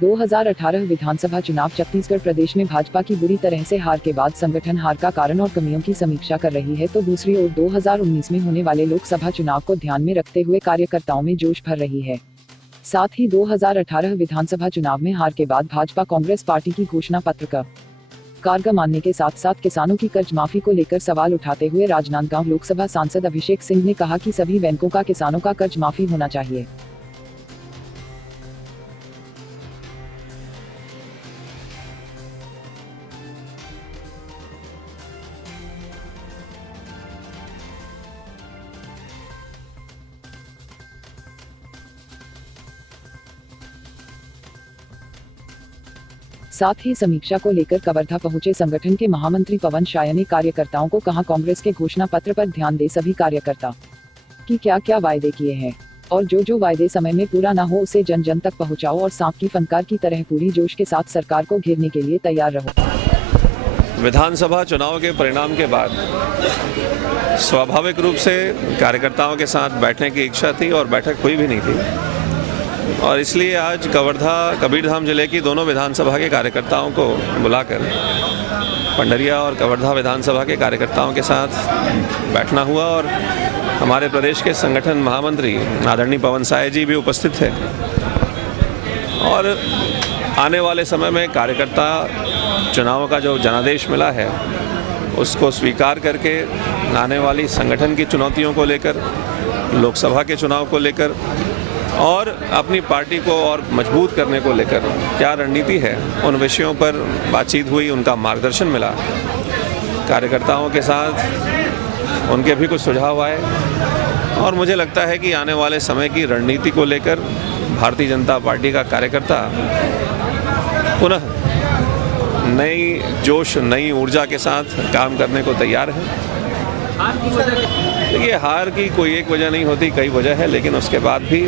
2018 विधानसभा चुनाव छत्तीसगढ़ प्रदेश में भाजपा की बुरी तरह से हार के बाद संगठन हार का कारण और कमियों की समीक्षा कर रही है, तो दूसरी ओर 2019 में होने वाले लोकसभा चुनाव को ध्यान में रखते हुए कार्यकर्ताओं में जोश भर रही है। साथ ही 2018 विधानसभा चुनाव में हार के बाद भाजपा कांग्रेस पार्टी की घोषणा पत्र का कारगर मानने के साथ साथ किसानों की कर्ज माफी को लेकर सवाल उठाते हुए राजनांदगांव लोकसभा सांसद अभिषेक सिंह ने कहा कि सभी बैंकों का किसानों का कर्ज माफी होना चाहिए। साथ ही समीक्षा को लेकर कवर्धा पहुंचे संगठन के महामंत्री पवन शाह ने कार्यकर्ताओं को कहा, कांग्रेस के घोषणा पत्र पर ध्यान दे सभी कार्यकर्ता कि क्या क्या वायदे किए हैं और जो वायदे समय में पूरा ना हो उसे जन जन तक पहुंचाओ और सांप की फनकार की तरह पूरी जोश के साथ सरकार को घेरने के लिए तैयार रहो। विधानसभा चुनाव के परिणाम के बाद स्वाभाविक रूप से कार्यकर्ताओं के साथ बैठने की इच्छा थी और बैठक हुई भी नहीं थी, और इसलिए आज कवर्धा कबीरधाम जिले की दोनों विधानसभा के कार्यकर्ताओं को बुलाकर पंडरिया और कवर्धा विधानसभा के कार्यकर्ताओं के साथ बैठना हुआ और हमारे प्रदेश के संगठन महामंत्री आदरणीय पवन शाह जी भी उपस्थित थे। और आने वाले समय में कार्यकर्ता चुनाव का जो जनादेश मिला है उसको स्वीकार करके आने वाली संगठन की चुनौतियों को लेकर, लोकसभा के चुनाव को लेकर और अपनी पार्टी को और मजबूत करने को लेकर क्या रणनीति है, उन विषयों पर बातचीत हुई, उनका मार्गदर्शन मिला। कार्यकर्ताओं के साथ उनके भी कुछ सुझाव आए और मुझे लगता है कि आने वाले समय की रणनीति को लेकर भारतीय जनता पार्टी का कार्यकर्ता पुनः नई जोश, नई ऊर्जा के साथ काम करने को तैयार है। देखिए, हार की कोई एक वजह नहीं होती, कई वजह है, लेकिन उसके बाद भी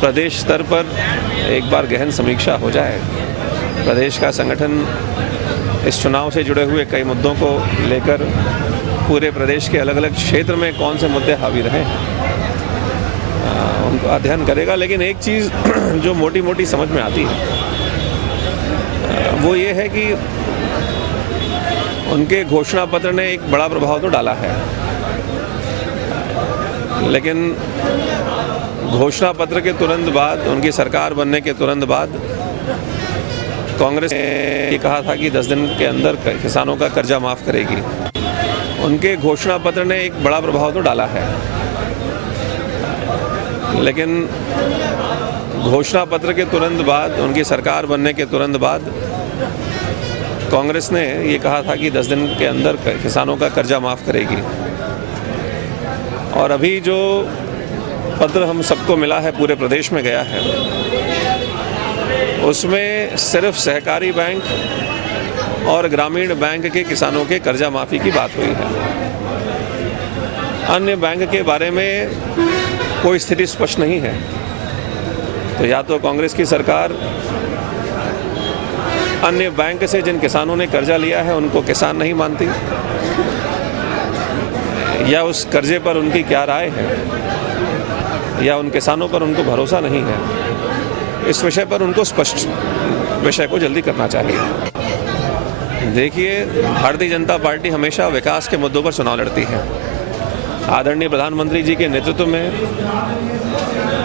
प्रदेश स्तर पर एक बार गहन समीक्षा हो जाए। प्रदेश का संगठन इस चुनाव से जुड़े हुए कई मुद्दों को लेकर पूरे प्रदेश के अलग अलग क्षेत्र में कौन से मुद्दे हावी रहे उनको अध्ययन करेगा। लेकिन एक चीज़ जो मोटी मोटी समझ में आती है वो ये है कि उनके घोषणा पत्र ने एक बड़ा प्रभाव तो डाला है, लेकिन घोषणा पत्र के तुरंत बाद, उनकी सरकार बनने के तुरंत बाद कांग्रेस ने ये कहा था कि 10 दिन के अंदर किसानों का कर्जा माफ़ करेगी। उनके घोषणा पत्र ने एक बड़ा प्रभाव तो डाला है, लेकिन घोषणा पत्र के तुरंत बाद, उनकी सरकार बनने के तुरंत बाद कांग्रेस ने ये कहा था कि 10 दिन के अंदर किसानों का कर्जा माफ़ करेगी। और अभी जो पत्र हम सबको मिला है, पूरे प्रदेश में गया है, उसमें सिर्फ सहकारी बैंक और ग्रामीण बैंक के किसानों के कर्जा माफ़ी की बात हुई है। अन्य बैंक के बारे में कोई स्थिति स्पष्ट नहीं है। तो या तो कांग्रेस की सरकार अन्य बैंक से जिन किसानों ने कर्जा लिया है उनको किसान नहीं मानती, या उस कर्जे पर उनकी क्या राय है, या उन किसानों पर उनको भरोसा नहीं है। इस विषय पर उनको स्पष्ट विषय को जल्दी करना चाहिए। देखिए, भारतीय जनता पार्टी हमेशा विकास के मुद्दों पर चुनाव लड़ती है। आदरणीय प्रधानमंत्री जी के नेतृत्व में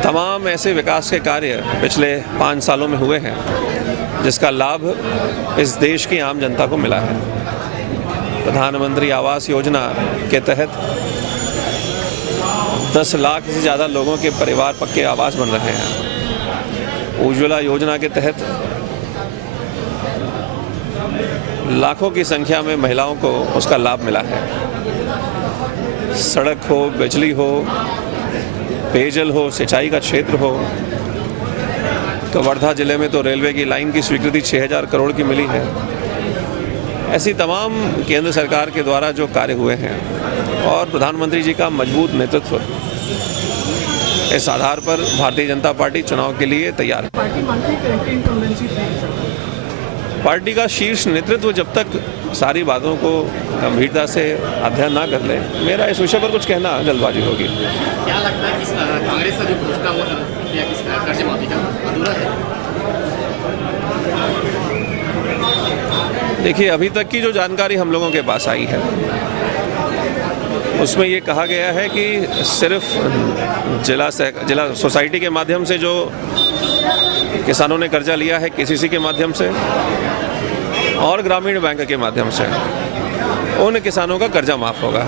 तमाम ऐसे विकास के कार्य पिछले 5 सालों में हुए हैं जिसका लाभ इस देश की आम जनता को मिला है। प्रधानमंत्री आवास योजना के तहत 10 लाख से ज़्यादा लोगों के परिवार पक्के आवास बन रहे हैं। उज्ज्वला योजना के तहत लाखों की संख्या में महिलाओं को उसका लाभ मिला है। सड़क हो, बिजली हो, पेयजल हो, सिंचाई का क्षेत्र हो, कवर्धा जिले में तो रेलवे की लाइन की स्वीकृति 6000 करोड़ की मिली है। ऐसी तमाम केंद्र सरकार के द्वारा जो कार्य हुए हैं और प्रधानमंत्री जी का मजबूत नेतृत्व, इस आधार पर भारतीय जनता पार्टी चुनाव के लिए तैयार है। पार्टी का शीर्ष नेतृत्व जब तक सारी बातों को गंभीरता से अध्ययन ना कर ले, मेरा इस विषय पर कुछ कहना जल्दबाजी होगी। क्या लगता है कि कांग्रेस का जो घोषणा हुआ था या किस कर्ज माफी का अधूरा है? देखिए, अभी तक की जो जानकारी हम लोगों के पास आई है उसमें ये कहा गया है कि सिर्फ जिला सोसाइटी के माध्यम से जो किसानों ने कर्जा लिया है केसीसी के माध्यम से और ग्रामीण बैंक के माध्यम से, उन किसानों का कर्जा माफ़ होगा।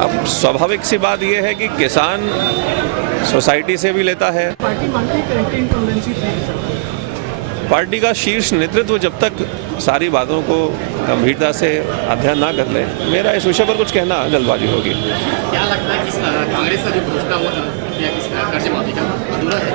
अब स्वाभाविक सी बात यह है कि किसान सोसाइटी से भी लेता है। पार्टी का शीर्ष नेतृत्व जब तक सारी बातों को गंभीरता से अध्ययन ना कर ले, मेरा इस विषय पर कुछ कहना जल्दबाजी होगी। क्या लगता है कि कांग्रेस का जो घोषणा हुआ था या किस कर्ज माफी का अधूरा है?